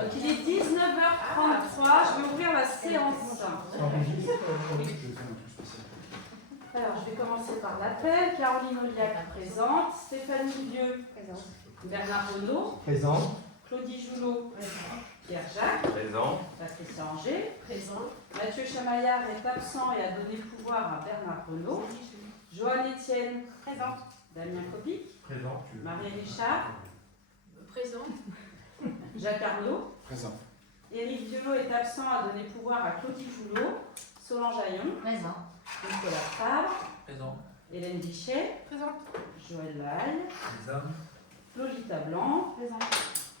Donc il est 19h33, je vais ouvrir la séance. Alors je vais commencer par l'appel. Caroline Auliac présente, Stéphanie Vieux présente, Bernard Renaud Présent. Claudie Joulot présent, Pierre Jacques Présent. Patricia Anger présent, Mathieu Chamaillard est absent et a donné le pouvoir à Bernard Renaud, Joanne Etienne présente, Damien Kopic Présent. Marie Richard Présent. Jacques Arnaud Présent. Éric Violot est absent, a donné pouvoir à Claudie Joulot, Solange Aillon Présent. Nicolas Fabre, Présent. Hélène Bichet, Présente. Joël Lahaye, Présent. Lolita Blanc,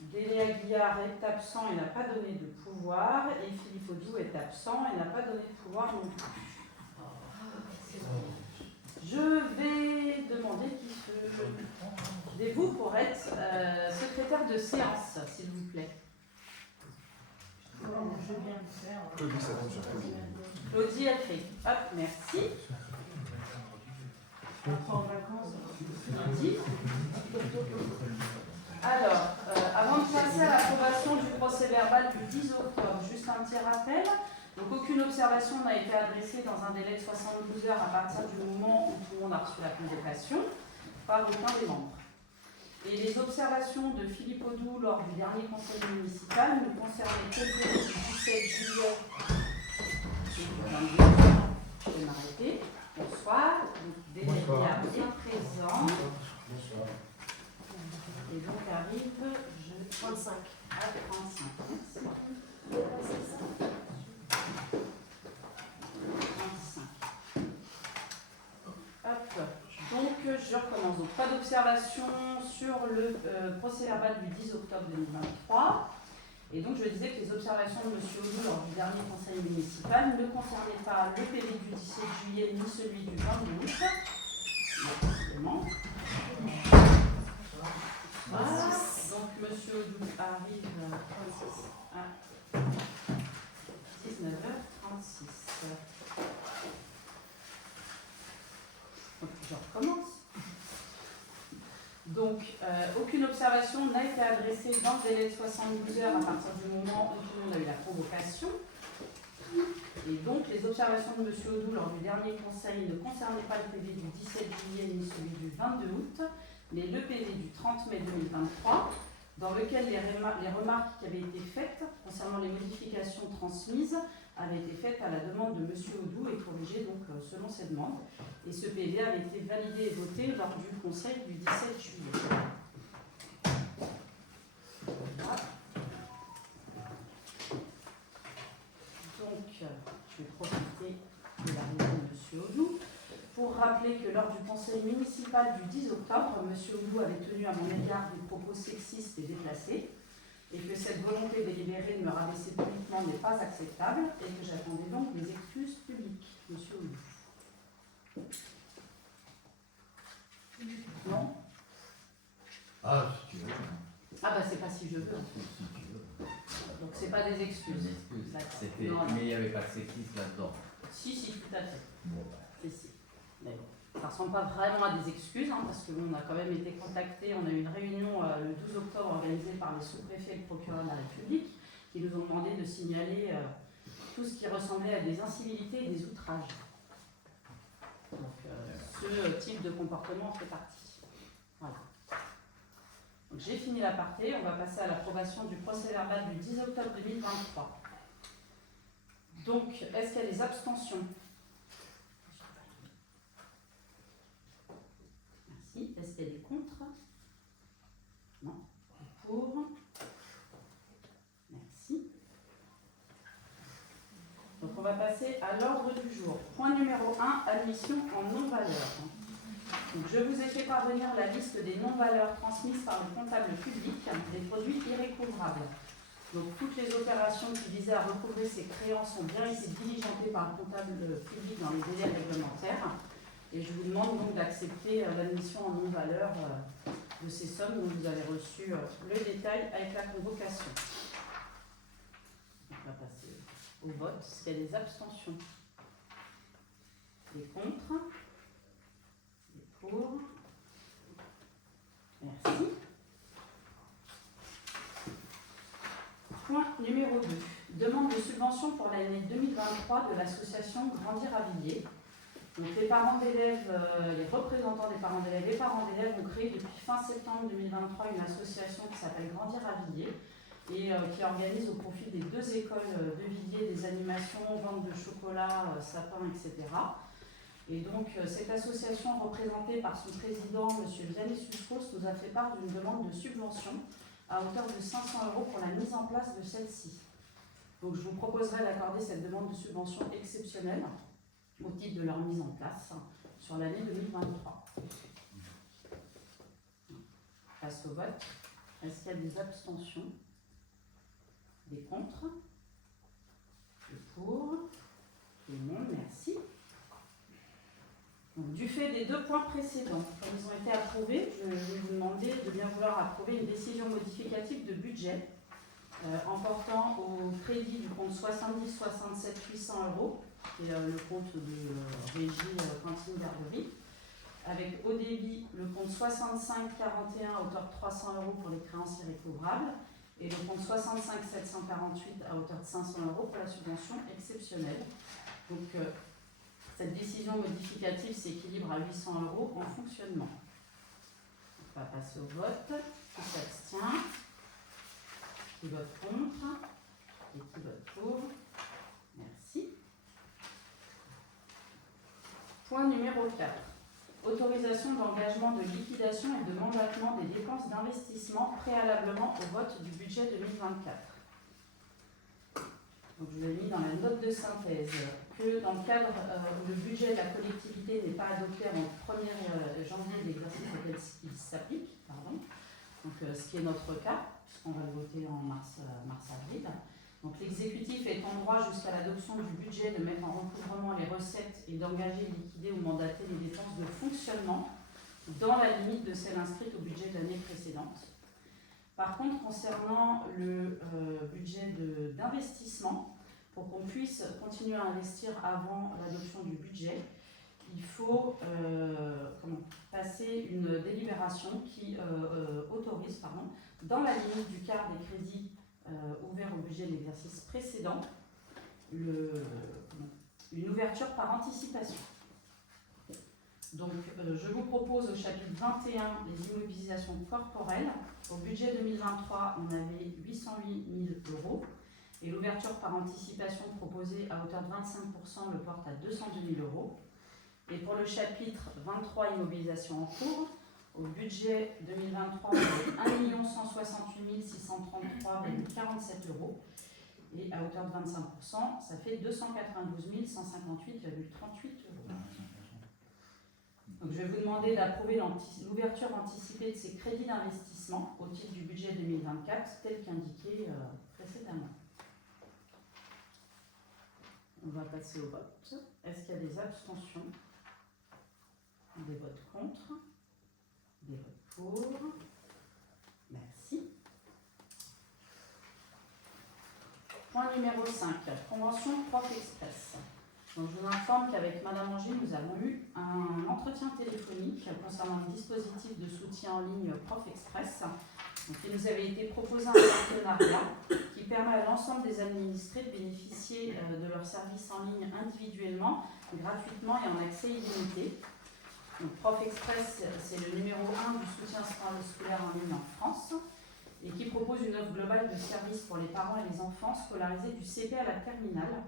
Déléa Guillard est absent et n'a pas donné de pouvoir, et Philippe Audou est absent et n'a pas donné de pouvoir non plus. Je vais demander qui se vous pour être secrétaire de séance, s'il vous plaît. Je viens de faire. Claudie, ça tombe sur Claudie. Claudie a fait. Hop, merci. En vacances, lundi. Alors, avant de passer à l'approbation du procès verbal du 10 octobre, juste un petit rappel. Donc, aucune observation n'a été adressée dans un délai de 72 heures à partir du moment où tout le monde a reçu la convocation par aucun des membres. Et les observations de Philippe Audou lors du dernier conseil municipal ne concernaient que le 17 juillet 2022. Je vais m'arrêter. Bonsoir. Délégué bien présent. Bonsoir. Et donc arrive 35. à 35. C'est bon. 35. Hop. Donc je recommence. Donc pas d'observation sur le procès verbal du 10 octobre 2023. Et donc je disais que les observations de M. Audou lors du dernier conseil municipal ne concernaient pas le PV du 17 juillet ni celui du 22 août. Exactement. Voilà. Donc M. Audou arrive à 19h36. Donc je recommence. Donc, aucune observation n'a été adressée dans le délai de 72 heures à partir du moment où tout le monde a eu la convocation. Et donc, les observations de M. Audou lors du dernier conseil ne concernaient pas le PV du 17 juillet ni celui du 22 août, mais le PV du 30 mai 2023, dans lequel les remarques qui avaient été faites concernant les modifications transmises avaient été faites à la demande de M. Audou et corrigées donc selon ses demandes. Et ce PV avait été validé et voté lors du conseil du 17 juillet. Voilà. Donc, je vais profiter de l'arrivée de M. Audou pour rappeler que lors du conseil municipal du 10 octobre, M. Audou avait tenu à mon égard des propos sexistes et déplacés, et que cette volonté délibérée de me rabaisser publiquement n'est pas acceptable, et que j'attendais donc des excuses publiques. M. Audou. Non? Ah, si tu veux. Ah bah c'est pas si je veux. Si tu veux. Donc c'est pas des excuses. Des excuses. D'accord. Non, non. Mais il n'y avait pas de sexisme là-dedans. Si, tout à fait. Bon, bah. Si. Mais bon, ça ne ressemble pas vraiment à des excuses, hein, parce qu'on a quand même été contactés. On a eu une réunion le 12 octobre organisée par les sous-préfets et le procureur de la République qui nous ont demandé de signaler tout ce qui ressemblait à des incivilités et des outrages. Donc ce type de comportement fait partie. Voilà. Donc j'ai fini l'aparté, on va passer à l'approbation du procès verbal du 10 octobre 2023. Donc, est-ce qu'il y a des abstentions? Merci. Est-ce qu'il y a des contre? Non. Pour? Merci. Donc on va passer à l'ordre du jour. Point numéro 1, admission en non-valeur. Donc, je vous ai fait parvenir la liste des non-valeurs transmises par le comptable public des produits irrécouvrables. Donc toutes les opérations qui visaient à recouvrer ces créances ont bien été diligentées par le comptable public dans les délais réglementaires. Et je vous demande donc d'accepter l'admission en non-valeur de ces sommes dont vous avez reçu le détail avec la convocation. On va passer au vote. Est-ce qu'il y a des abstentions? Des contre? Des pour? Merci. Point numéro 2. Demande de subvention pour l'année 2023 de l'association Grandir à Villiers. Donc les parents d'élèves, les représentants des parents d'élèves et parents d'élèves ont créé depuis fin septembre 2023 une association qui s'appelle Grandir à Villiers et qui organise au profit des 2 écoles de Villiers des animations, vente de chocolat, sapin, etc. Et donc cette association représentée par son président, M. Vianney Suspos, nous a fait part d'une demande de subvention à hauteur de 500 € pour la mise en place de celle-ci. Donc je vous proposerai d'accorder cette demande de subvention exceptionnelle au titre de leur mise en place sur l'année 2023. Passe au vote. Est-ce qu'il y a des abstentions? Des contre? Des pour? Tout le monde, merci. Donc, du fait des 2 points précédents, comme ils ont été approuvés, je vais vous demander de bien vouloir approuver une décision modificative de budget en portant au crédit du compte 70 67 800 €, qui est le compte de régie cantine garderie, avec au débit le compte 65 41 à hauteur de 300 € pour les créances irrécouvrables et le compte 65 748 à hauteur de 500 € pour la subvention exceptionnelle. Donc cette décision modificative s'équilibre à 800 € en fonctionnement. On va passer au vote. Qui s'abstient? Qui vote contre? Et qui vote pour? Merci. Point numéro 4. Autorisation d'engagement de liquidation et de mandatement des dépenses d'investissement préalablement au vote du budget 2024. Donc je vous ai mis dans la note de synthèse que dans le cadre où le budget de la collectivité n'est pas adopté avant le 1er janvier de l'exercice auquel il s'applique, donc ce qui est notre cas, puisqu'on va le voter en mars-avril. Donc l'exécutif est en droit jusqu'à l'adoption du budget de mettre en recouvrement les recettes et d'engager, liquider ou mandater les dépenses de fonctionnement dans la limite de celles inscrites au budget de l'année précédente. Par contre, concernant le budget d'investissement, pour qu'on puisse continuer à investir avant l'adoption du budget, il faut passer une délibération qui autorise, dans la limite du quart des crédits ouverts au budget de l'exercice précédent, une ouverture par anticipation. Donc, je vous propose au chapitre 21 les immobilisations corporelles. Au budget 2023, on avait 808 000 € et l'ouverture par anticipation proposée à hauteur de 25% le porte à 202 000 €. Et pour le chapitre 23 immobilisation en cours, au budget 2023, on avait 1 168 633,47 € et à hauteur de 25%, ça fait 292 158,38 €. Donc, je vais vous demander d'approuver l'ouverture anticipée de ces crédits d'investissement au titre du budget 2024, tel qu'indiqué précédemment. On va passer au vote. Est-ce qu'il y a des abstentions? Des votes contre? Des votes pour? Merci. Point numéro 5. Convention Prof Express. Donc, je vous informe qu'avec Madame Anger, nous avons eu un entretien téléphonique concernant le dispositif de soutien en ligne Prof Express. Donc, il nous avait été proposé un partenariat qui permet à l'ensemble des administrés de bénéficier de leurs services en ligne individuellement, gratuitement et en accès illimité. Donc, Prof Express, c'est le numéro 1 du soutien scolaire en ligne en France et qui propose une offre globale de services pour les parents et les enfants scolarisés du CP à la terminale,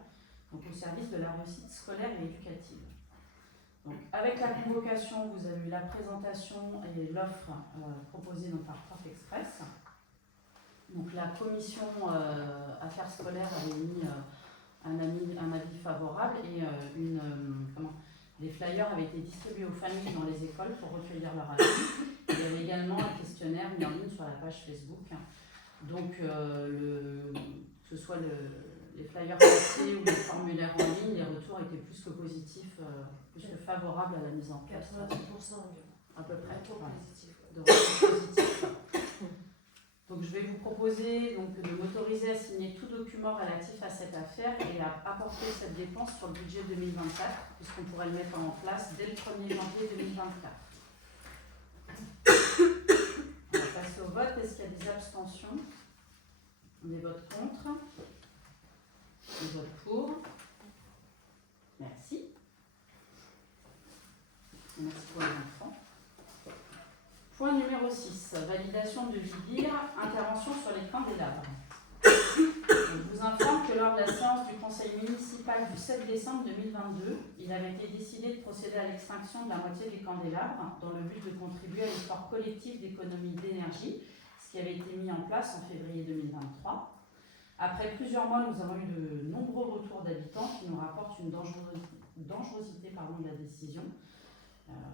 donc au service de la réussite scolaire et éducative. Donc, avec la convocation, vous avez eu la présentation et l'offre proposée donc, par Prof Express. Donc, la commission affaires scolaires avait mis un avis favorable et les flyers avaient été distribués aux familles dans les écoles pour recueillir leur avis. Il y avait également un questionnaire mis en ligne sur la page Facebook. Donc, que ce soit les flyers papier ou les formulaires en ligne, les retours étaient plus que positifs, plus que favorables à la mise en place. 90% à peu près. retour Voilà. positif. De retours positifs. Donc, je vais vous proposer de m'autoriser à signer tout document relatif à cette affaire et à apporter cette dépense sur le budget 2024, puisqu'on pourrait le mettre en place dès le 1er janvier 2024. On va passer au vote. Est-ce qu'il y a des abstentions? Des votes contre. Des votes pour. Merci. Merci pour les enfants. Point numéro 6. Validation de VIDIR, intervention sur les candélabres. Je vous informe que lors de la séance du conseil municipal du 7 décembre 2022, il avait été décidé de procéder à l'extinction de la moitié des candélabres dans le but de contribuer à l'effort collectif d'économie d'énergie, ce qui avait été mis en place en février 2023. Après plusieurs mois, nous avons eu de nombreux retours d'habitants qui nous rapportent une dangerosité de la décision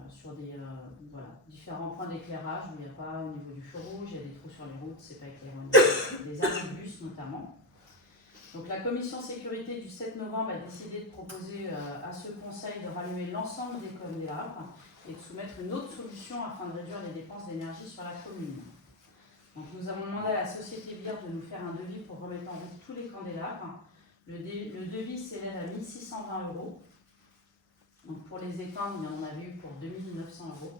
sur des différents points d'éclairage où il n'y a pas au niveau du feu rouge, il y a des trous sur les routes, c'est pas éclairé, des arrêts de bus notamment. Donc la commission sécurité du 7 novembre a décidé de proposer à ce conseil de rallumer l'ensemble des candélabres et de soumettre une autre solution afin de réduire les dépenses d'énergie sur la commune. Donc nous avons demandé à la société BIR de nous faire un devis pour remettre en route tous les candélabres. Le devis s'élève à 1 620 €. Donc pour les éteindre, il y en avait eu pour 2 900 €.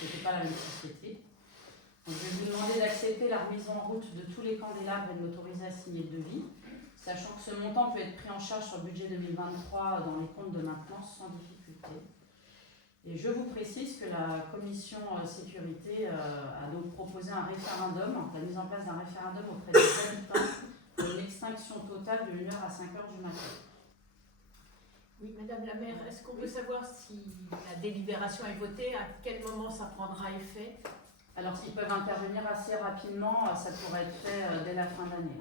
Ce n'était pas la même société. Donc je vais vous demander d'accepter la remise en route de tous les candélabres et de m'autoriser à signer le devis, sachant que ce montant peut être pris en charge sur le budget 2023 dans les comptes de maintenance sans difficulté. Et je vous précise que la commission sécurité a donc proposé un référendum, la mise en place d'un référendum auprès des habitants pour une extinction totale de 1h à 5h du matin. Oui, Madame la maire, est-ce qu'on peut savoir si la délibération est votée, à quel moment ça prendra effet? Alors s'ils peuvent intervenir assez rapidement, ça pourrait être fait dès la fin d'année.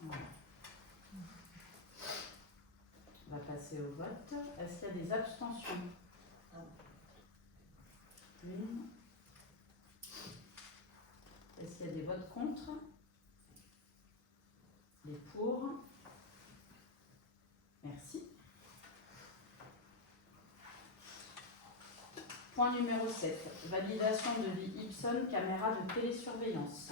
Voilà. On va passer au vote. Est-ce qu'il y a des abstentions? Une. Est-ce qu'il y a des votes contre? Les pour? Merci. Point numéro 7. Validation de vie Ipson caméra de télésurveillance.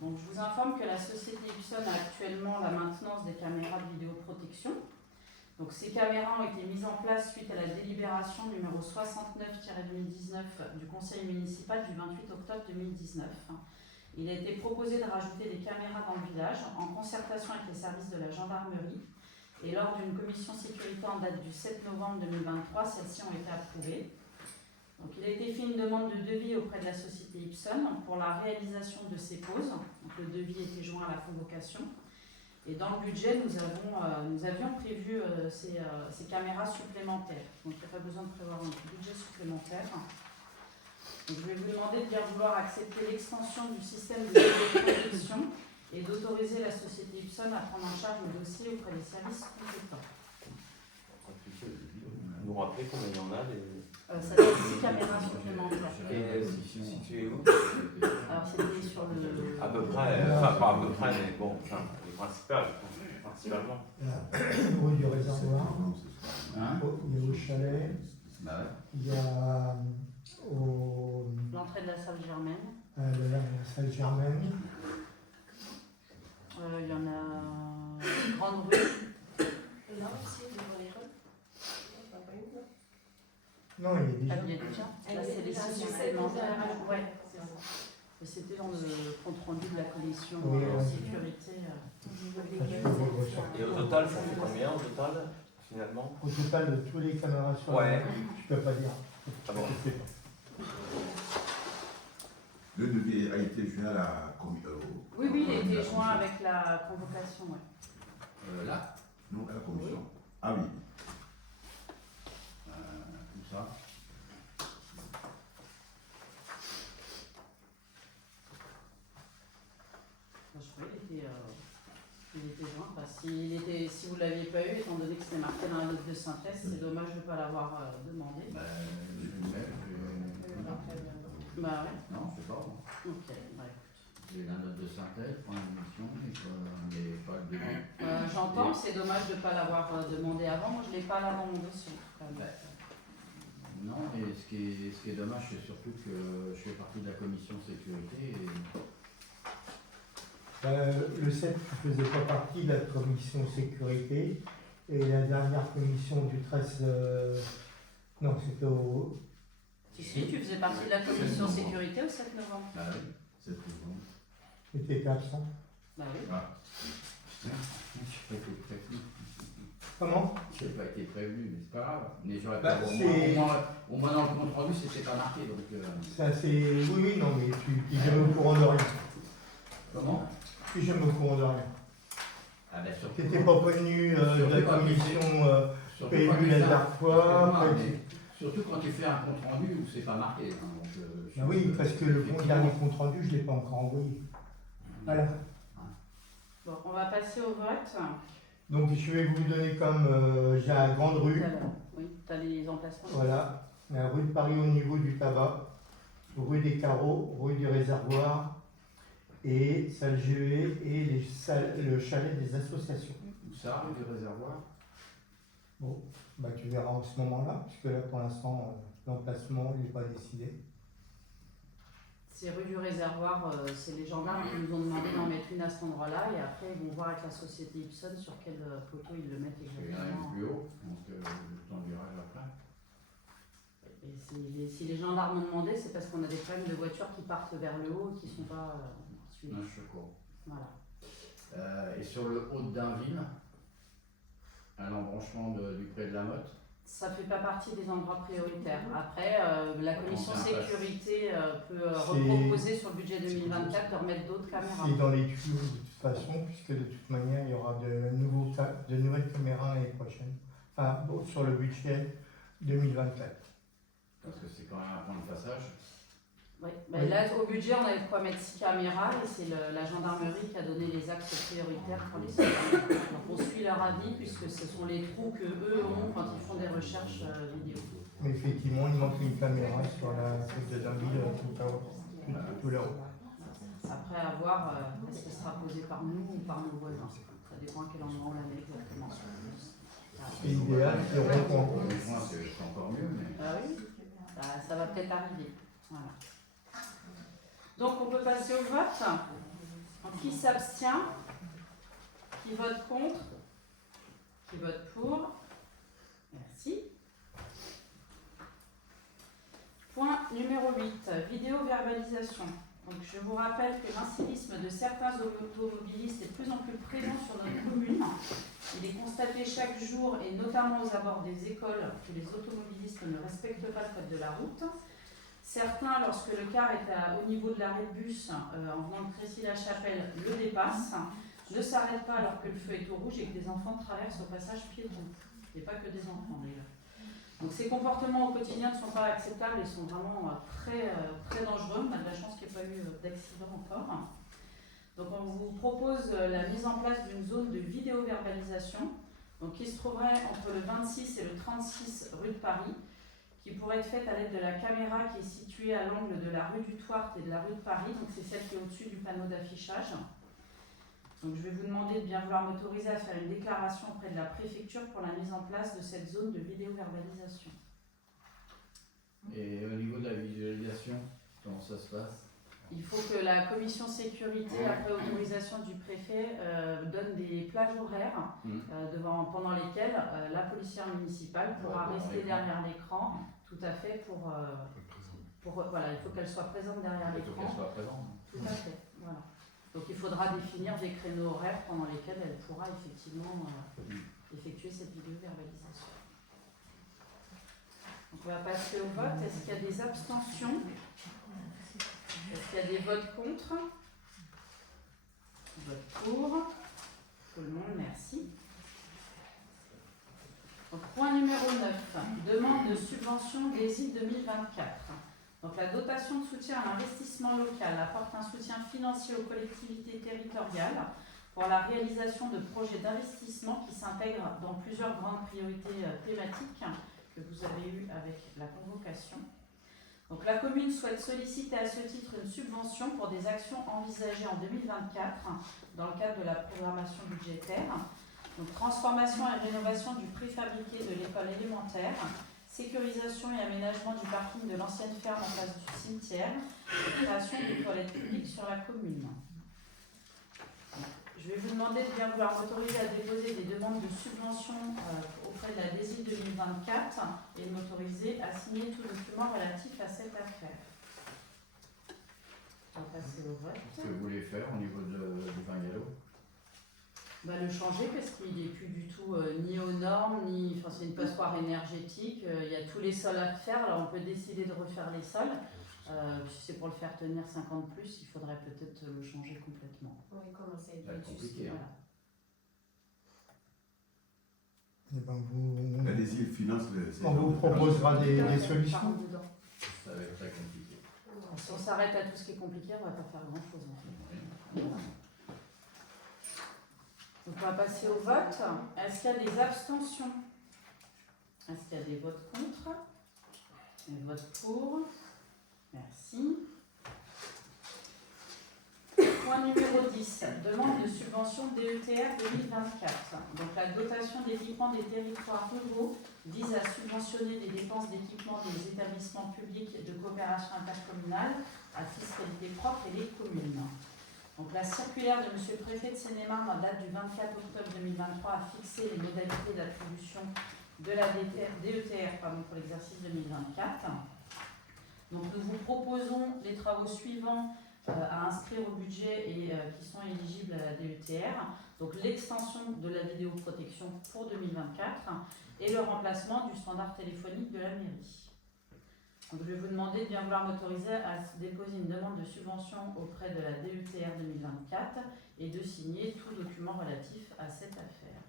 Donc, je vous informe que la société Ipson a actuellement la maintenance des caméras de vidéoprotection. Donc, ces caméras ont été mises en place suite à la délibération numéro 69-2019 du conseil municipal du 28 octobre 2019. Il a été proposé de rajouter des caméras dans le village en concertation avec les services de la gendarmerie. Et lors d'une commission sécurité en date du 7 novembre 2023, celles-ci ont été approuvées. Donc, il a été fait une demande de devis auprès de la société Ipson pour la réalisation de ces poses. Donc, le devis était joint à la convocation. Et dans le budget, nous avions prévu ces caméras supplémentaires. Donc, il n'y a pas besoin de prévoir un budget supplémentaire. Donc, je vais vous demander de bien vouloir accepter l'extension du système de vidéoprotection et d'autoriser la société Ipson à prendre en charge le dossier auprès des services compétents. Vous vous rappelez combien il y en a Ça doit être 6 caméras supplémentaires. Et situé où? Alors c'était sur le... À peu près, enfin pas à peu près, mais bon, enfin, les principalement. Oui, du réservoir, Hein? il y a au chalet, Bah ouais. il y a au, L'entrée de la salle Germaine. la salle Germaine, Il y en a Grande Rue. Là aussi, devant les rues. non, il y a Ah, il y déjà, a déjà. Elle Là, est c'est les déjà 6 sur supplémentaires. cette Ouais, c'est ça. Et c'était dans le compte rendu de la commission Oui, ouais. sécurité. Et au total, ça fait combien au total, finalement? au total de tous les caméras sur Ouais. je peux pas dire. Ah bon. Je sais pas. Le devis a été joint à la commission. Oui, il a été joint avec la convocation. Ouais. Là, Non, à la commission. Ah oui. tout ça. Je crois qu'il était joint. Enfin, si vous ne l'aviez pas eu, étant donné que c'était marqué dans la note de synthèse, c'est dommage de ne pas l'avoir demandé. Bah, je vais le mettre. Bah ouais. Non, je sais pas. Ok, bah écoute. J'ai la note de synthèse, point d'émission, mais pas le devis. J'entends, c'est dommage de ne pas l'avoir demandé avant. Moi, je ne l'ai pas là dans mon dossier. Non, et ce qui est dommage, c'est surtout que je fais partie de la commission sécurité et Le 7 ne faisait pas partie de la commission sécurité et la dernière commission du 13, non, c'était au... Si, tu faisais partie de la commission sécurité au 7 novembre. bah oui, c'est tout bon. T'étais absent. Bah oui. Ah, J'ai pas été prévenu. Comment? J'ai pas été prévenu, mais c'est pas grave. Mais j'aurais Bah, pas. c'est- Au moins dans le compte rendu, c'était pas marqué, donc. Ça c'est. Oui, oui, non, mais tu es jamais au courant de rien. Comment? Tu es jamais au courant de rien. Ah ben surtout. Tu n'étais pas prévenu de la Surtout quand commission surtout quand PLU tu la fais dernière fois. excuse-moi, après, mais surtout quand tu fais un compte rendu où c'est pas marqué. Hein, donc, je Ah oui, pense parce que le effectivement, dernier compte rendu, je ne l'ai pas encore envoyé. Voilà. Bon, on va passer au vote. Donc je vais vous donner comme j'ai la grande rue, Oui, tu as les emplacements. voilà, la rue de Paris au niveau du tabac, rue des Carreaux, rue du Réservoir et salle GE et le chalet des associations. Où ça, rue du Réservoir? Bon, bah tu verras en ce moment-là, puisque là pour l'instant l'emplacement n'est pas décidé. C'est rue du Réservoir, c'est les gendarmes qui nous ont demandé d'en mettre une à cet endroit-là et après ils vont voir avec la société Ipson sur quel poteau ils le mettent Parce qu'il y en a une exactement. plus haut, donc dans le virage après. Et si les gendarmes ont demandé, c'est parce qu'on a des problèmes de voitures qui partent vers le haut et qui ne sont pas suivies. Non, je suis court. Voilà. Et sur le haut d'Inville, à l'embranchement du pré de la Motte, Ça ne fait pas partie des endroits prioritaires. Après, la commission sécurité peut reproposer sur le budget 2024 de remettre d'autres caméras. C'est dans les tuyaux de toute façon, puisque de toute manière il y aura de nouvelles caméras l'année prochaine, enfin bon, sur le budget 2024. parce que c'est quand même un point de passage. Oui. Ben là, au budget, on avait de quoi mettre 6 caméras et c'est la gendarmerie qui a donné les axes prioritaires pour les caméras. Donc on suit leur avis puisque ce sont les trous que eux ont quand ils font des recherches vidéo. Mais effectivement, il manque une caméra sur la côte de Dainville tout là-haut. Après, à voir est-ce que ce sera posé par nous ou par nos voisins. Ça dépend à quel endroit on la met exactement. C'est idéal, c'est rond-point. Pour les joints, c'est encore mieux, mais. Ah oui, ça va peut-être arriver. Voilà. Donc on peut passer au vote. Donc, qui s'abstient? Qui vote contre? Qui vote pour? Merci. Point numéro 8, vidéo-verbalisation. Donc, je vous rappelle que l'incivisme de certains automobilistes est de plus en plus présent sur notre commune. Il est constaté chaque jour, et notamment aux abords des écoles, que les automobilistes ne respectent pas le code de la route. Certains, lorsque le car est au niveau de l'arrêt de bus, en venant de Crécy-la-Chapelle, le dépassent, ne s'arrêtent pas alors que le feu est au rouge et que des enfants traversent au passage piéton. Et pas que des enfants d'ailleurs. Donc ces comportements au quotidien ne sont pas acceptables et sont vraiment très dangereux. On a de la chance qu'il n'y ait pas eu d'accident encore. Donc on vous propose la mise en place d'une zone de vidéo-verbalisation qui se trouverait entre le 26 et le 36 rue de Paris, qui pourrait être faite à l'aide de la caméra qui est située à l'angle de la rue du Thouart et de la rue de Paris. Donc c'est celle qui est au-dessus du panneau d'affichage. Donc je vais vous demander de bien vouloir m'autoriser à faire une déclaration auprès de la préfecture pour la mise en place de cette zone de vidéo-verbalisation. Et au niveau de la visualisation, comment ça se passe? Il faut que la commission sécurité, après autorisation du préfet, donne des plages horaires pendant lesquelles la policière municipale pourra rester derrière l'écran, tout à fait voilà, il faut qu'elle soit présente derrière Il faut l'écran. qu'elle soit présente. Tout à fait, voilà. Donc il faudra définir des créneaux horaires pendant lesquels elle pourra effectivement effectuer cette vidéo-verbalisation. Donc on va passer au vote. Est-ce qu'il y a des abstentions? Est-ce qu'il y a des votes contre? Vote pour. Tout le monde, merci. Donc, point numéro 9. Demande de subvention des îles 2024. Donc la dotation de soutien à l'investissement local apporte un soutien financier aux collectivités territoriales pour la réalisation de projets d'investissement qui s'intègrent dans plusieurs grandes priorités thématiques que vous avez eues avec la convocation. Donc la commune souhaite solliciter à ce titre une subvention pour des actions envisagées en 2024 dans le cadre de la programmation budgétaire. Donc transformation et rénovation du préfabriqué de l'école élémentaire, sécurisation et aménagement du parking de l'ancienne ferme en face du cimetière et création de toilettes publiques sur la commune. Je vais vous demander de bien vouloir m'autoriser à déposer des demandes de subvention auprès de la DESI 2024 et de m'autoriser à signer tout document relatif à cette affaire. On va passer au vote. Qu'est-ce que vous voulez faire au niveau du bungalow? Bah, le changer parce qu'il n'est plus du tout ni aux normes, ni. Enfin, c'est une passoire énergétique. Il y a tous les sols à refaire. Alors, on peut décider de refaire les sols. Si c'est pour le faire tenir 50 plus, il faudrait peut-être le changer complètement. Oui, commencer à être C'est compliqué. Hein. Voilà. Eh ben, vous, Allez-y, le finance. on vous proposera des Par solutions. dedans. Ça va être très compliqué. Si on s'arrête à tout ce qui est compliqué, on va pas faire grand-chose en fait. Donc on va passer au vote. Est-ce qu'il y a des abstentions? Est-ce qu'il y a des votes contre? Des votes pour? Merci. Point numéro 10. Demande de subvention DETR 2024. Donc la dotation d'équipement des territoires ruraux vise à subventionner les dépenses d'équipement des établissements publics de coopération intercommunale à fiscalité propre et les communes. Donc la circulaire de M. le préfet de Seine-et-Marne en date du 24 octobre 2023 a fixé les modalités d'attribution de la DETR pour l'exercice 2024. Donc nous vous proposons les travaux suivants à inscrire au budget et qui sont éligibles à la DETR. Donc l'extension de la vidéoprotection pour 2024 et le remplacement du standard téléphonique de la mairie. Donc je vais vous demander de bien vouloir m'autoriser à déposer une demande de subvention auprès de la DETR 2024 et de signer tout document relatif à cette affaire.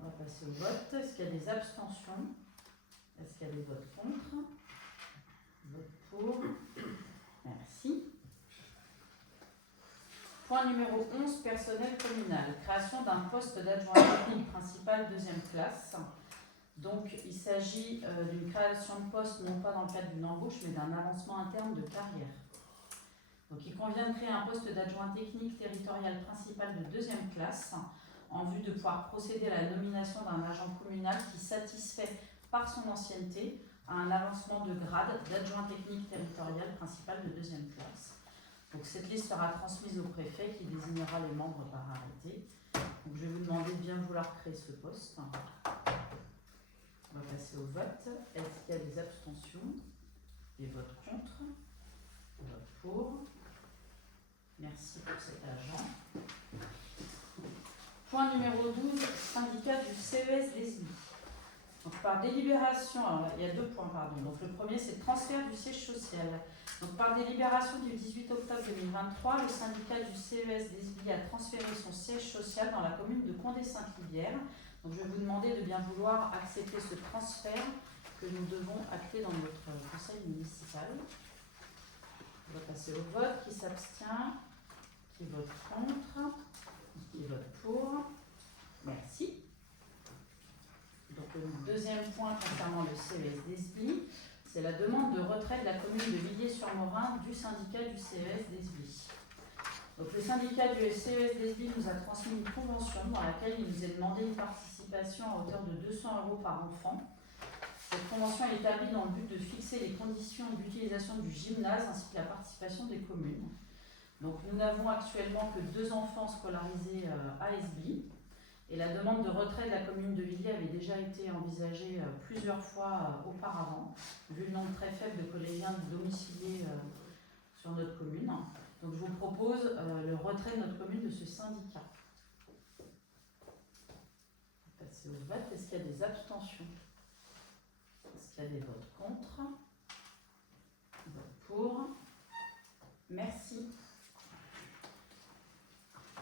On va passer au vote. Est-ce qu'il y a des abstentions? Est-ce qu'il y a des votes contre? Vote pour. Merci. Point numéro 11, personnel communal. Création d'un poste d'adjoint technique principal deuxième classe. Donc il s'agit d'une création de poste non pas dans le cadre d'une embauche mais d'un avancement interne de carrière. Donc il convient de créer un poste d'adjoint technique territorial principal de deuxième classe en vue de pouvoir procéder à la nomination d'un agent communal qui satisfait par son ancienneté à un avancement de grade d'adjoint technique territorial principal de deuxième classe. Donc cette liste sera transmise au préfet qui désignera les membres par arrêté. Donc je vais vous demander de bien vouloir créer ce poste. On va passer au vote. Est-ce qu'il y a des abstentions? Des votes contre? Des votes pour? Merci pour cet agent. Point numéro 12, syndicat du CES d'Esby. Donc par délibération, alors là, il y a 2 points, pardon. Donc le premier, c'est le transfert du siège social. Donc par délibération du 18 octobre 2023, le syndicat du CES d'Esby a transféré son siège social dans la commune de Condé-Saint-Clivière. Donc je vais vous demander de bien vouloir accepter ce transfert que nous devons acter dans notre conseil municipal. On va passer au vote. Qui s'abstient? Qui vote contre? Qui vote pour? Merci. Donc le deuxième point concernant le CES d'Esby, c'est la demande de retrait de la commune de Villiers-sur-Morin du syndicat du CES d'Esby. Donc le syndicat du CES d'Esby nous a transmis une convention dans laquelle il nous est demandé une participation à hauteur de 200 € par enfant. Cette convention est établie dans le but de fixer les conditions d'utilisation du gymnase ainsi que la participation des communes. Donc nous n'avons actuellement que 2 enfants scolarisés à Esby. Et la demande de retrait de la commune de Villiers avait déjà été envisagée plusieurs fois auparavant, vu le nombre très faible de collégiens domiciliés sur notre commune. Donc je vous propose le retrait de notre commune de ce syndicat. On va passer au vote. Est-ce qu'il y a des abstentions? Est-ce qu'il y a des votes contre? Vote pour. Merci.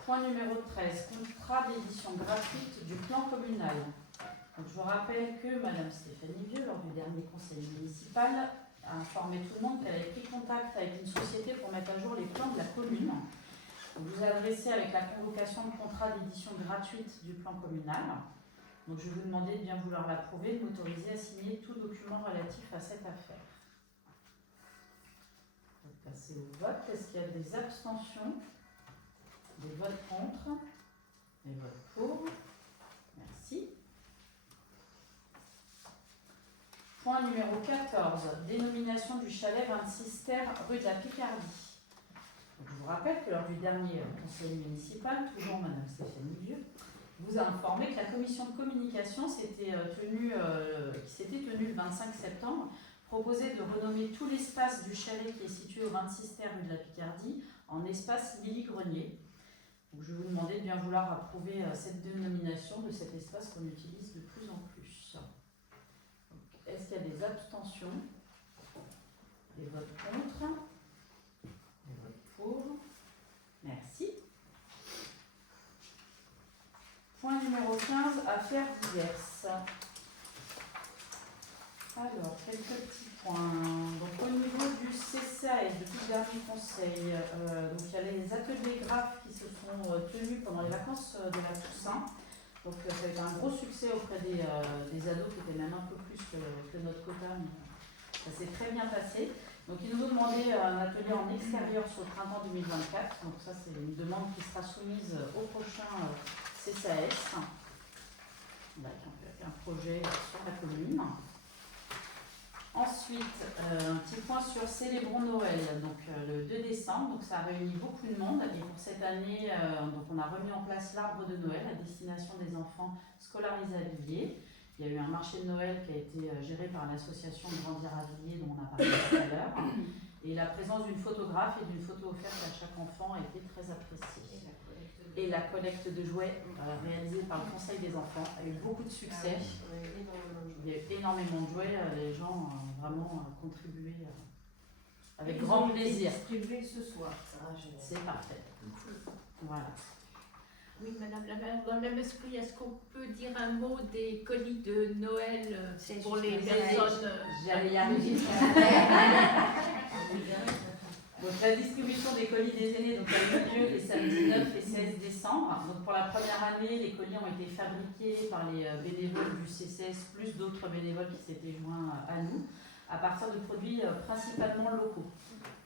Point numéro 13, contrat d'édition gratuite du plan communal. Donc, je vous rappelle que Madame Stéphanie Vieux, lors du dernier conseil municipal, a informé tout le monde qu'elle avait pris contact avec une société pour mettre à jour les plans de la commune. Vous vous adressez avec la convocation de contrat d'édition gratuite du plan communal. Donc je vais vous demander de bien vouloir l'approuver, de m'autoriser à signer tout document relatif à cette affaire. On va passer au vote. Est-ce qu'il y a des abstentions? Des votes contre? Des votes pour? Merci. Point numéro 14, dénomination du chalet 26 terre rue de la Picardie. Donc, je vous rappelle que lors du dernier conseil municipal, toujours Madame Stéphanie Vieux, vous a informé que la commission de communication qui s'était tenue le 25 septembre proposé de renommer tout l'espace du chalet qui est situé au 26 terre rue de la Picardie en espace Lily Grenier. Donc, je vais vous demander de bien vouloir approuver cette dénomination de cet espace qu'on utilise de plus en plus. Est-ce qu'il y a des abstentions? Des votes contre? Des votes pour? Merci. Point numéro 15, affaires diverses. Alors, quelques petits points. Donc, au niveau du CCAS, depuis le dernier conseil, donc, il y a les ateliers graphes qui se sont tenus pendant les vacances de la Toussaint. Donc, ça a été un gros succès auprès des ados qui étaient même un peu plus que notre quota, mais ça s'est très bien passé. Donc, ils nous ont demandé un atelier en extérieur sur le printemps 2024. Donc, ça, c'est une demande qui sera soumise au prochain CCAS, avec un projet sur la commune. Ensuite, un petit point sur Célébrons Noël, donc le 2 décembre, donc ça a réuni beaucoup de monde et pour cette année, donc on a remis en place l'arbre de Noël à destination des enfants scolarisés à Villiers. Il y a eu un marché de Noël qui a été géré par l'association Grandir à Villiers dont on a parlé tout à l'heure et la présence d'une photographe et d'une photo offerte à chaque enfant a été très appréciée. Et la collecte de jouets réalisée par le Conseil des enfants a eu beaucoup de succès. Il y a eu énormément de jouets, les gens ont vraiment contribué avec grand plaisir. Distribué ce soir, C'est parfait. Voilà. Oui, Madame la maire, dans le même esprit, est-ce qu'on peut dire un mot des colis de Noël pour les personnes J'allais y arriver. Donc, la distribution des colis des aînés donc, a eu lieu les samedis 9 et 16 décembre. Donc, pour la première année, les colis ont été fabriqués par les bénévoles du CCS plus d'autres bénévoles qui s'étaient joints à nous à partir de produits principalement locaux.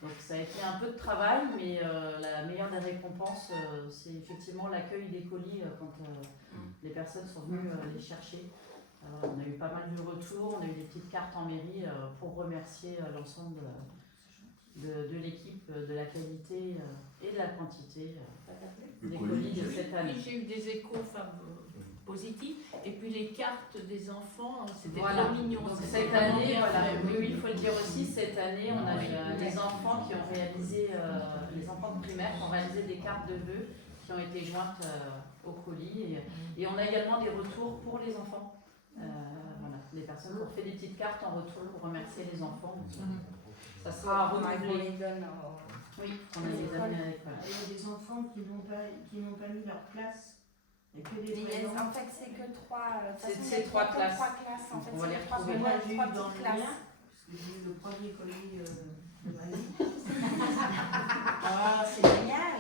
Donc ça a été un peu de travail, mais la meilleure des récompenses, c'est effectivement l'accueil des colis quand les personnes sont venues les chercher. On a eu pas mal de retours, on a eu des petites cartes en mairie pour remercier l'ensemble de l'équipe, de la qualité et de la quantité des colis de cette année. Oui, j'ai eu des échos positifs. Et puis les cartes des enfants, c'était voilà. trop mignon. Donc cette année, voilà, oui, il faut le dire aussi, cette année, on a des enfants qui ont réalisé, les enfants de primaire qui ont réalisé des cartes de vœux qui ont été jointes au colis. Et on a également des retours pour les enfants. Voilà, des personnes qui ont fait des petites cartes en retour pour remercier les enfants. Ça sera renouvelé. Oui, on a des amis à l'école. Il y a des enfants qui n'ont pas mis leur classe. Et que des en fait, c'est que trois. C'est trois classes. En fait, on va les trois retrouver. Moi, j'ai eu trois dans le petites classes. mien, parce que j'ai eu le premier colis de ma vie. Oh, c'est génial.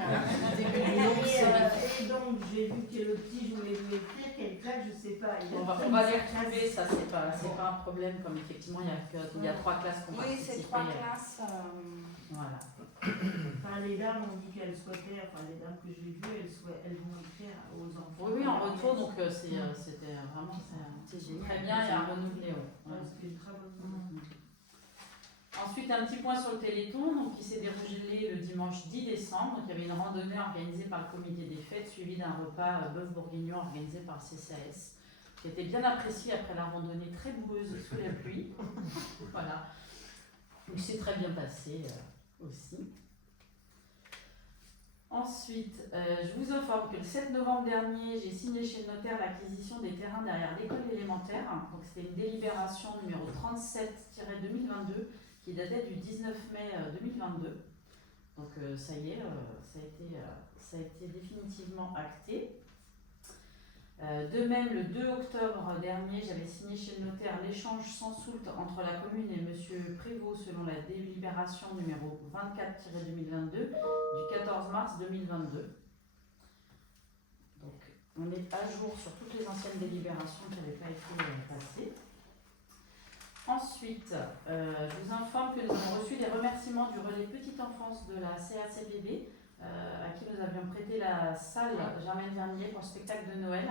Et donc, j'ai vu que le petit, je voulais lui écrire quelle classe, je sais pas. On va les retrouver, ça c'est pas un problème, comme effectivement il y a trois classes qu'on Oui, c'est trois classes. Voilà. Enfin, les dames ont dit qu'elles souhaitaient, enfin les dames que j'ai vues, elles vont écrire aux enfants. Oui, en retour, donc c'était vraiment très bien et à renouveler. C'était une très bonne. Ensuite, un petit point sur le Téléthon, donc, qui s'est déroulé le dimanche 10 décembre. Donc, il y avait une randonnée organisée par le comité des fêtes, suivie d'un repas bœuf bourguignon organisé par le CCAS, qui était bien apprécié après la randonnée très boueuse sous la pluie. Voilà. Donc, c'est très bien passé aussi. Ensuite, je vous informe que le 7 novembre dernier, j'ai signé chez le notaire l'acquisition des terrains derrière l'école élémentaire. Donc, c'était une délibération numéro 37-2022 qui datait du 19 mai 2022. Donc, ça y est, ça a été définitivement acté. De même, le 2 octobre dernier, j'avais signé chez le notaire l'échange sans soult entre la commune et M. Prévost selon la délibération numéro 24-2022 du 14 mars 2022. Donc, on est à jour sur toutes les anciennes délibérations qui n'avaient pas été passées. Ensuite, je vous informe que nous avons reçu les remerciements du relais Petite Enfance de la CACBB, à qui nous avions prêté la salle Germaine Vernier pour le spectacle de Noël,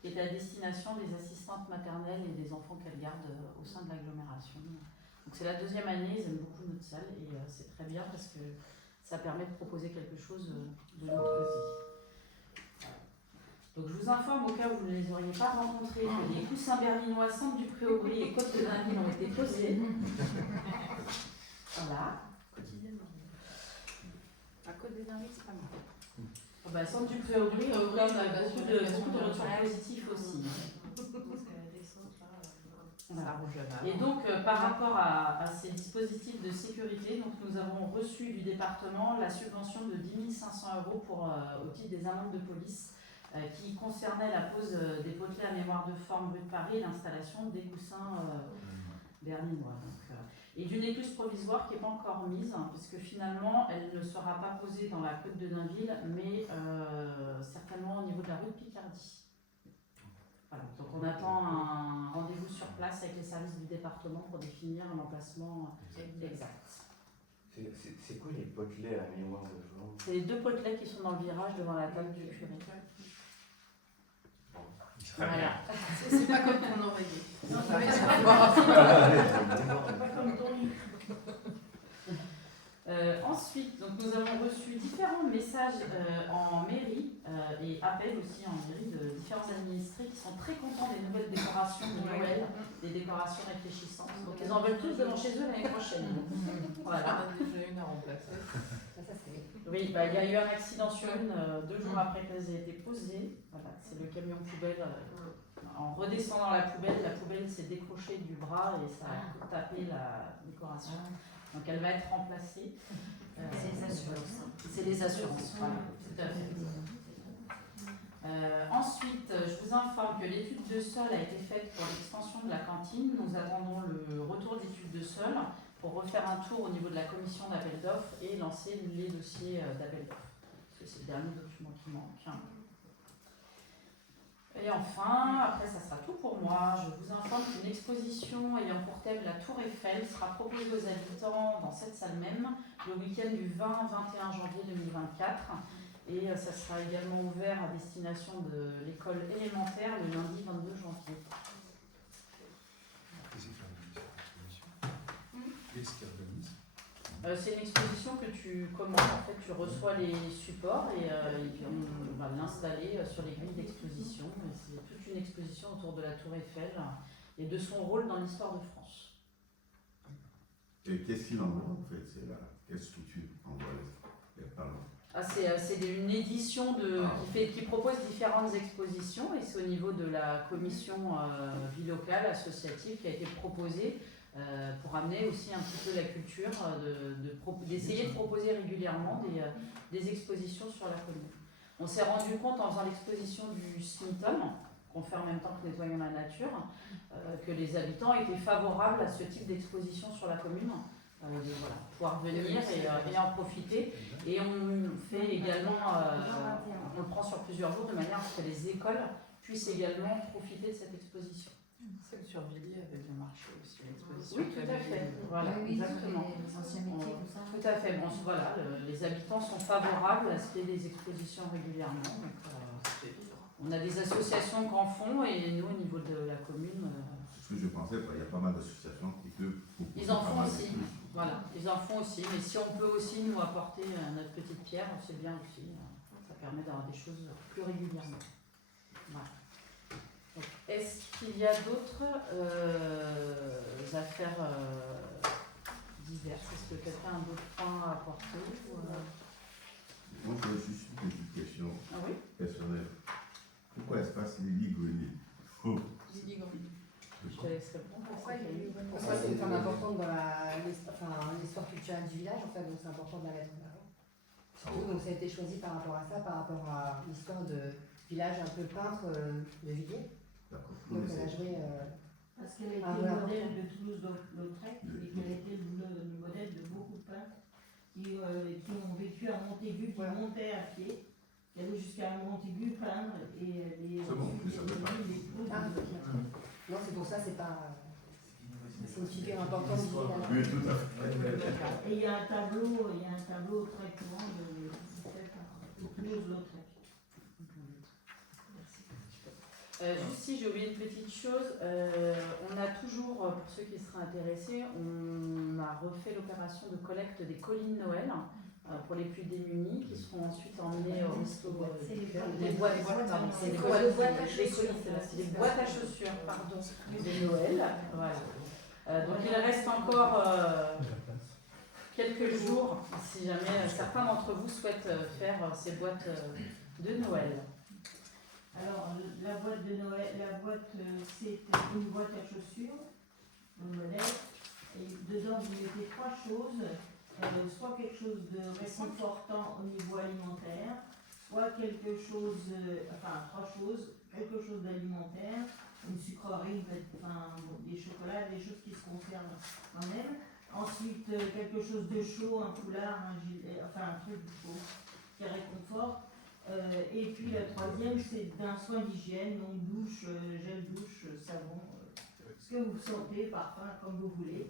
qui est à destination des assistantes maternelles et des enfants qu'elles gardent au sein de l'agglomération. Donc c'est la deuxième année, ils aiment beaucoup notre salle et c'est très bien parce que ça permet de proposer quelque chose de notre côté. Donc je vous informe au cas où vous ne les auriez pas rencontrés que les coussins berlinois Centre du Pré-Aubry et Côte de Dainville ont été posés. Voilà. À côté des Dainville, c'est pas mal. Ah bah, Centre du Pré-Aubry, on a beaucoup de retours positifs aussi. Voilà. Et donc, par rapport à ces dispositifs de sécurité, donc, nous avons reçu du département la subvention de 10 500 € au titre des amendes de police qui concernait la pose des potelets à mémoire de forme rue de Paris et l'installation des coussins berlinois. Et d'une écluse provisoire qui n'est pas encore mise, hein, puisque finalement, elle ne sera pas posée dans la côte de Dainville, mais certainement au niveau de la rue de Picardie. Voilà. Donc on attend un rendez-vous sur place avec les services du département pour définir un emplacement exact. C'est quoi les potelets à mémoire de forme? C'est les 2 potelets qui sont dans le virage devant la table du curé. Très bien. C'est pas comme ton oreiller. Non, Pas comme ton lit. Ensuite, donc, nous avons reçu différents messages en mairie et appels aussi en mairie de différents administrés qui sont très contents des nouvelles décorations de Noël, des décorations réfléchissantes. Donc ils en veulent tous devant chez eux l'année prochaine. Voilà. Déjà une à remplacer. Oui, bah, il y a eu un accident sur une 2 jours après qu'elles aient été posées. Voilà, c'est le camion poubelle. En redescendant la poubelle s'est décrochée du bras et ça a tapé la décoration. Donc elle va être remplacée. C'est les assurances. C'est les assurances, voilà, tout à fait. Ensuite, je vous informe que l'étude de sol a été faite pour l'extension de la cantine. Nous attendons le retour d'étude de sol pour refaire un tour au niveau de la commission d'appel d'offres et lancer les dossiers d'appel d'offres. Parce que c'est le dernier document qui manque. Et enfin, après ça sera tout pour moi, je vous informe qu'une exposition ayant pour thème la Tour Eiffel sera proposée aux habitants dans cette salle même le week-end du 20-21 janvier 2024 et ça sera également ouvert à destination de l'école élémentaire le lundi 22 janvier. C'est une exposition que tu commandes, en fait tu reçois les supports et on va l'installer sur les grilles d'exposition. C'est toute une exposition autour de la Tour Eiffel et de son rôle dans l'histoire de France. Et qu'est-ce qu'il envoie en fait? C'est là. Qu'est-ce que tu envoies les parents? C'est une édition qui propose différentes expositions et c'est au niveau de la commission vie locale associative qui a été proposée pour amener aussi un petit peu la culture, d'essayer de proposer régulièrement des expositions sur la commune. On s'est rendu compte en faisant l'exposition du Sminton, qu'on fait en même temps que Nettoyons la nature, que les habitants étaient favorables à ce type d'exposition sur la commune. Pouvoir venir et en profiter. Et on fait également, on le prend sur plusieurs jours de manière à ce que les écoles puissent également profiter de cette exposition. Celle sur Villiers avait bien marché aussi, l'exposition. Oui, tout à fait. Voilà, exactement. Les anciens métiers, tout ça. Tout à fait. Bon, voilà, les habitants sont favorables à ce qu'il y ait des expositions régulièrement. Donc, on a des associations qui en font et nous, au niveau de la commune. Ce que je pensais, il y a pas mal d'associations qui peuvent. Ils en font aussi. Voilà, ils en font aussi. Mais si on peut aussi nous apporter notre petite pierre, c'est bien aussi. Ça permet d'avoir des choses plus régulièrement. Voilà. Est-ce qu'il y a d'autres affaires diverses? Est-ce que quelqu'un a d'autres points à apporter Moi, je veux juste une petite question Ah oui? personnelle. Pourquoi espace Lily Grenier? Je te laisse répondre. Pourquoi c'est une femme importante dans l'histoire culturelle du village, en fait, donc c'est important de la mettre en avant. Surtout, donc ça a été choisi par rapport à ça, par rapport à l'histoire de village un peu peintre de Villiers. D'accord. Donc elle a joué. Parce qu'elle était le modèle de Toulouse-Lautrec et qu'elle était le modèle de beaucoup de peintres qui ont vécu à Montaigu, qui montaient à pied, qui allaient jusqu'à Montaigu peindre et les Non, c'est pour ça, c'est pas. C'est une figure importante du village. Oui, tout à fait. Et il y a un tableau très courant de Toulouse-Lautrec. Juste si j'ai oublié une petite chose, on a toujours, pour ceux qui seraient intéressés, on a refait l'opération de collecte des colis de Noël pour les plus démunis qui seront ensuite emmenés au resto. C'est les Les boîtes, pardon, c'est les boîtes c'est les boîtes à chaussures, pardon, de Noël. Voilà. Donc il reste encore quelques jours si jamais certains d'entre vous souhaitent faire ces boîtes de Noël. Alors, la boîte de Noël, c'est une boîte à chaussures, le modèle, et dedans vous mettez 3 choses, soit quelque chose de réconfortant au niveau alimentaire, soit quelque chose, enfin 3 choses, quelque chose d'alimentaire, une sucrerie, des chocolats, des choses qui se conservent quand même. Ensuite, quelque chose de chaud, un foulard, un gilet, enfin un truc chaud qui réconforte. Et puis la troisième, c'est d'un soin d'hygiène, donc douche, gel douche, savon, ce que vous sentez, parfum, comme vous voulez.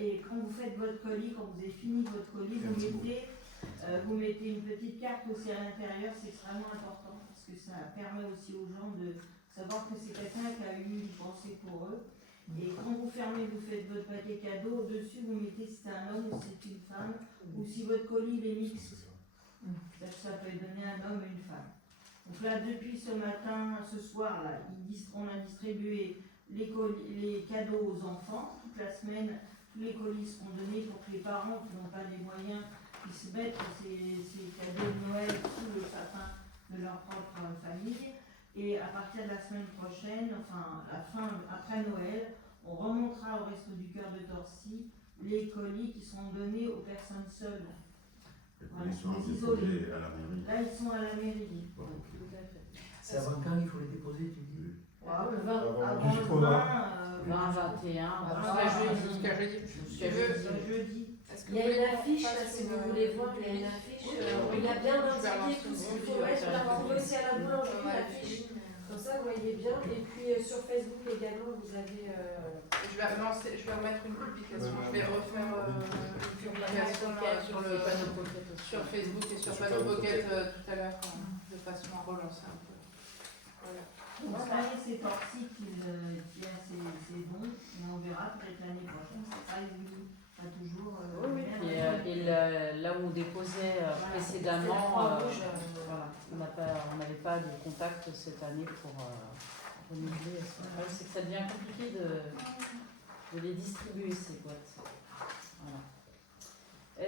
Et quand vous faites votre colis, quand vous avez fini votre colis, vous mettez une petite carte aussi à l'intérieur, c'est extrêmement important parce que ça permet aussi aux gens de savoir que c'est quelqu'un qui a eu une pensée pour eux. Et quand vous fermez, vous faites votre paquet cadeau, au-dessus vous mettez si c'est un homme ou si c'est une femme, ou si votre colis il est mixte. Ça peut donner un homme et une femme. Donc là, depuis ce matin, ce soir, là, on a distribué les cadeaux aux enfants. Toute la semaine, tous les colis seront donnés pour que les parents qui n'ont pas les moyens puissent mettre ces cadeaux de Noël sous le sapin de leur propre famille. Et à partir de la semaine prochaine, après Noël, on remontera au Resto du Cœur de Torcy les colis qui seront donnés aux personnes seules. Les conditions déposées à la mairie. Là, ils sont à la mairie. Bon, ok. Tout à fait. C'est avant quand il faut les déposer, tu dis? Avant le 20, jusqu'au 20, 21, Jusqu'à jeudi. jeudi. Il y a une affiche, là, si vous voulez voir, il y a une affiche, il y a bien indiqué tout ce qu'il faut mettre, on l'a retrouvé aussi à la boulangerie, l'affiche, comme ça vous voyez bien, et puis sur Facebook également, vous avez... Je vais remettre une publication, je vais refaire une publication sur le panneau Pocket, sur Facebook et sur panneau Pocket tout à l'heure, de façon à relancer un peu. Voilà. Donc cette année, c'est Torcy qui a ses dons, mais on verra peut-être l'année prochaine, c'est pas évident. Pas toujours. Là où on déposait précédemment, voilà, on n'avait pas de contact cette année pour renouveler. C'est que ça devient compliqué de les distribuer ces boîtes. Voilà.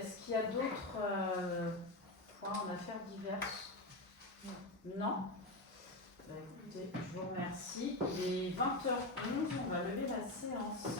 Est-ce qu'il y a d'autres points en affaires diverses? Non. Bah, écoutez, je vous remercie. Il est 20h11, on va lever la séance.